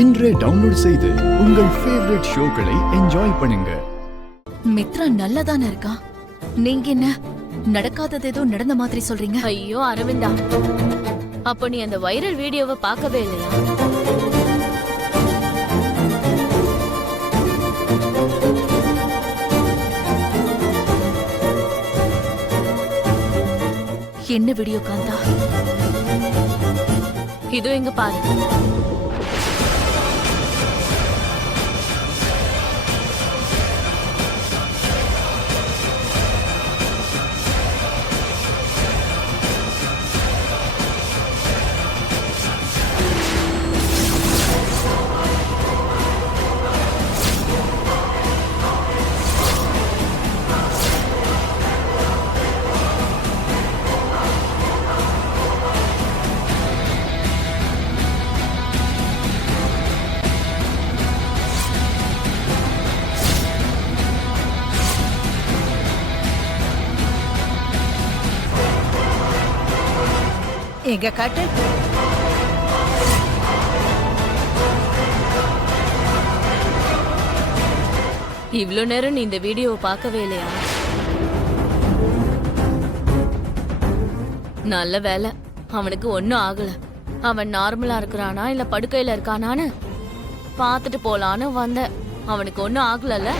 இன்றே டவுன்லோட் செய்து உங்கள் ஃபேவரட் ஷோக்களை என்ஜாய் பண்ணுங்க. மித்ரா நல்லதானே இருக்கா? நீங்க என்ன நடக்காதது ஏதோ நடந்த மாதிரி சொல்றீங்க? ஐயோ அரவிந்தா, அப்ப நீ அந்த வைரல் வீடியோவை பார்க்கவே இல்லையா? என்ன வீடியோ காந்தா? இதோ இங்க பாரு. எங்க காட்டு. இவ்ளோ நேரம் நீ இந்த வீடியோவை பார்க்கவே இல்லையா? நல்ல வேலை, அவனுக்கு ஒன்னும் ஆகல. அவன் நார்மலா இருக்கிறானா இல்ல படுக்கையில இருக்கானான்னு பார்த்துட்டு போலான்னு வந்த. அவனுக்கு ஒன்னும் ஆகலல்ல.